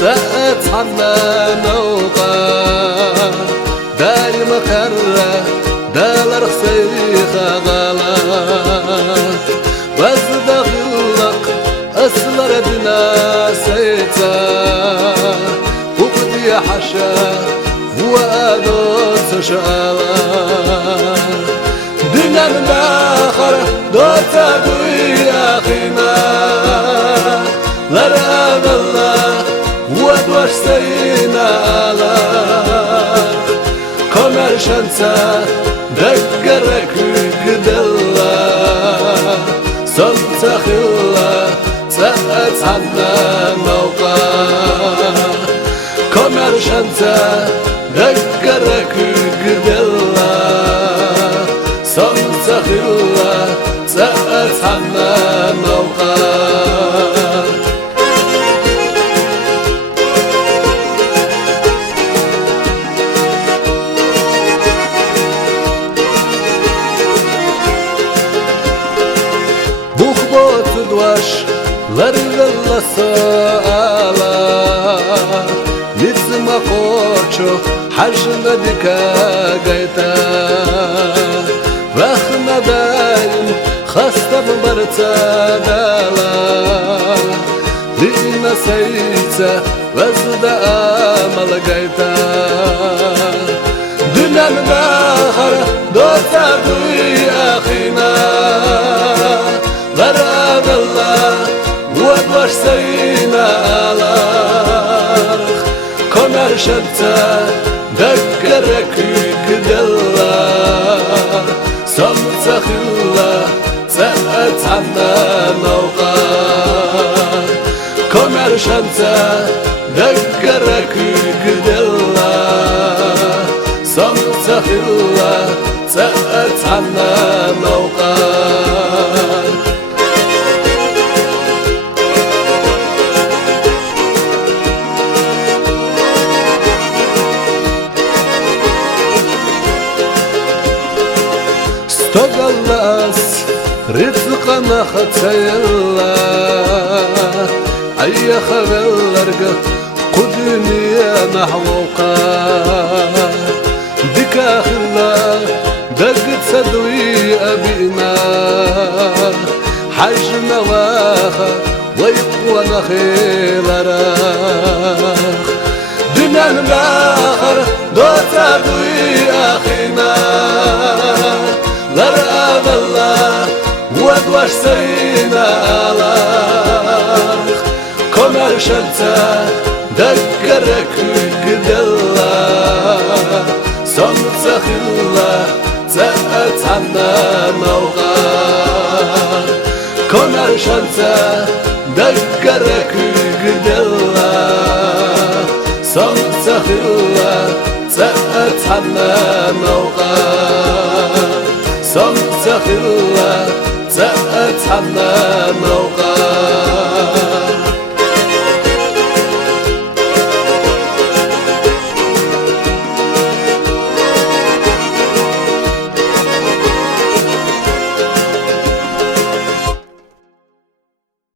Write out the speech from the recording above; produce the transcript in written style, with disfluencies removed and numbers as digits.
سأت عنا نوقا دايما كرة دالر سيخا غلط وزد خلق أسلر دنا سيتا وقدي حشا وأدو تشعلا دنا الآخر دوتا دوي أخينا لرام الله ودوش سينا كمر شنسا دقرك قدلا صمت خلا سأت عنا موقع كمر شنسا دقرك قدلا صمت خلا سأت عنا موقع دوش لرلا سالا نزم قوچو حجنا دكا قيتا وخنا دايم خستا برتا دالا لينا سيتا وزد آمال قيتا دنان داخر دوتا دوي أخينا لرام الله ودوش سينا الارخ كمر شتا دقرك قدلا صمت خلا سأت عنا موقع كمر شتا دقرك قدلا صمت خلا سأت عنا موقع استغلس رزقنا ختيلا أي خبلرق قدني نحوقا دكا خلا دقت سدوي أبينا حجنا واخا ويقوى نخيل راخ دنا الآخر دوتا دوي أخينا لرام الله ودوش سينا الارخ كمر شنتا دقرك قدلا صمت خلا سأت عنا موقع كمر شنتا دقرك قدلا صمت خلا سأت عنا موقع صمت خلا سأت عنا موقع